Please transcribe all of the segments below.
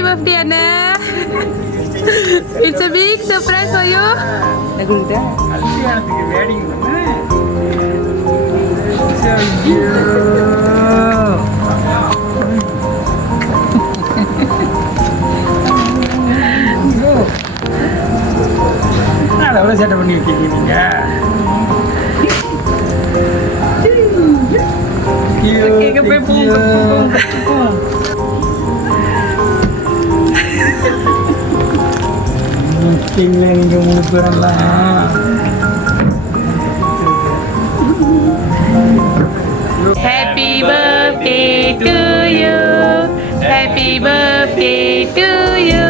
Happy birthday, Anna. It's a big surprise for you. எவ்வளோ சேட்டை பண்ணி வச்சிருக்கீங்க நீங்க மூணு பேரெல்லாம் Happy birthday to you. Happy birthday to you.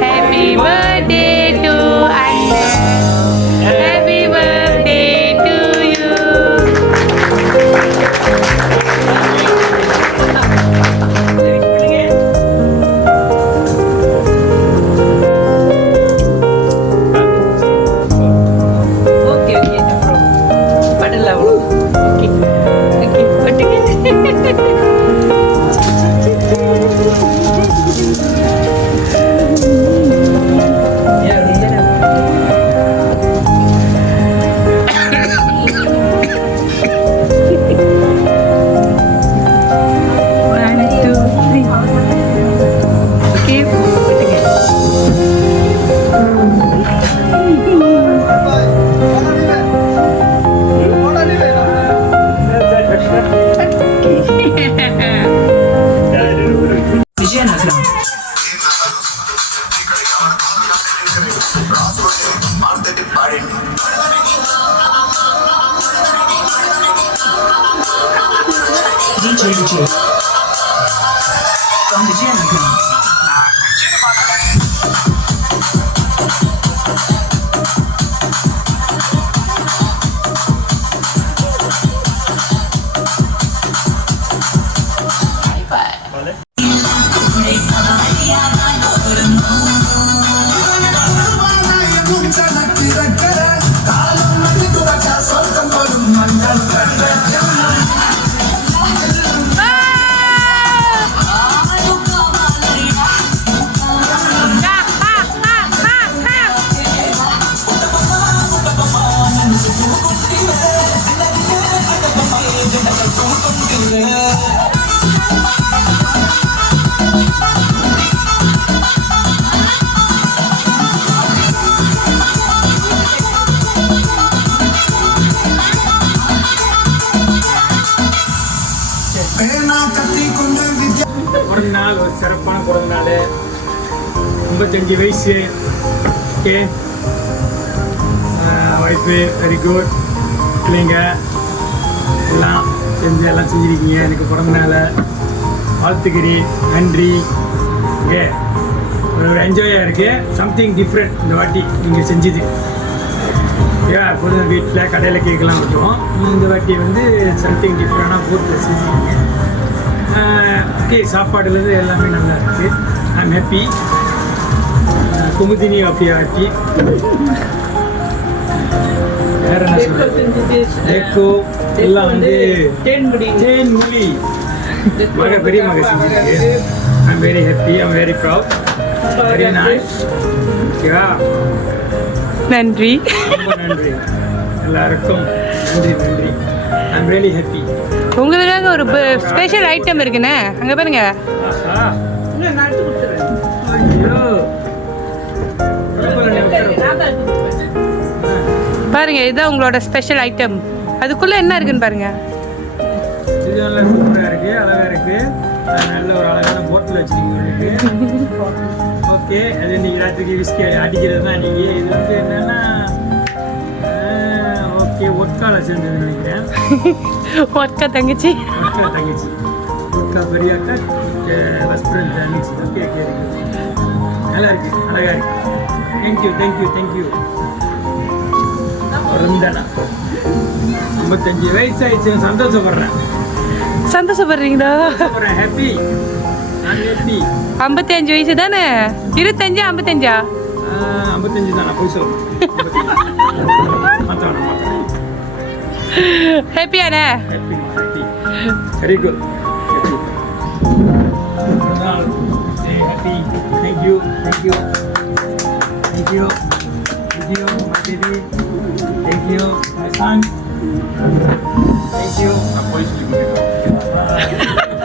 Happy birthday to Anna. Happy birthday to you. Okay, no problem. Padalla. Okay. DJ from the Vijayanagaram. பிறந்த நாள் ஒரு சிறப்பான பிறந்த நாள் 55 வயசு ஓகே ஒய்ஃபு வெரி குட் பிள்ளைங்க எல்லாம் செஞ்சுருக்கீங்க எனக்கு பிறந்த நாள் வாழ்த்துக்கிறேன் நன்றி ஓகே ஒரு என்ஜாயாக இருக்குது சம்திங் டிஃப்ரெண்ட் இந்த வாட்டி நீங்கள் செஞ்சது எப்போதும் வீட்டில் கடையில் கேட்கலாம் விட்டுவோம் இந்த வாட்டி வந்து சம்திங் டிஃப்ரெண்டாக போட்டு செஞ்சுருக்கீங்க ஓகே சாப்பாடுலேருந்து எல்லாமே நல்லா இருக்குது I am happy Kumudini of happy வேறு என்ன சொல்கிறேன் ஏக்கோ எல்லாம் வந்து தேன்மொழி பெரிய மக செஞ்சுருக்கு I am very happy I am very proud very nice ஓகேவா நன்றி ரொம்ப நன்றி எல்லாருக்கும் நன்றி நன்றி ஐ எம் ரியலி ஹாப்பி உங்களுக்காக ஒரு ஸ்பெஷல் ஐட்டம் இருக்குண்ணே அங்கே பாருங்க பாருங்க இதுதான் உங்களோட ஸ்பெஷல் ஐட்டம் அதுக்குள்ள என்ன இருக்குன்னு பாருங்க இது நல்லா சூப்பராக இருக்குது அழகாக இருக்குது நல்ல ஒரு அழகான போட்டில் வச்சுருக்கீங்க ஓகே அது இன்னைக்கு ராத்திரிக்கு விஸ்கி அடிக்கிறது தான் நீங்கள் இது வந்து என்னென்னா ஓகே ஒட்கால சேர்ந்ததுன்னு நினைக்கிறேன் ஒட்கா தங்கச்சி ஒட்கா பெரிய அக்கா ரெஸ்டாரண்ட் தங்கச்சி ஓகே ஓகே நல்லா இருக்கு அழகாக இருக்கு தேங்க்யூ பிறந்தனா 55 வயசு ஆயிடுச்சு சந்தோஷப்படுறீங்களா ஹாப்பி 55 வயசு தானே 25 55 55 தானே போய் சொல்லுங்க ஹாப்பியாண்ணே very good happy. Thank you. Thank you. Thank you. Thank you, my baby. Thank you, my son. Thank you. நான் போய் சொல்லி கொடுத்துருக்கேன்.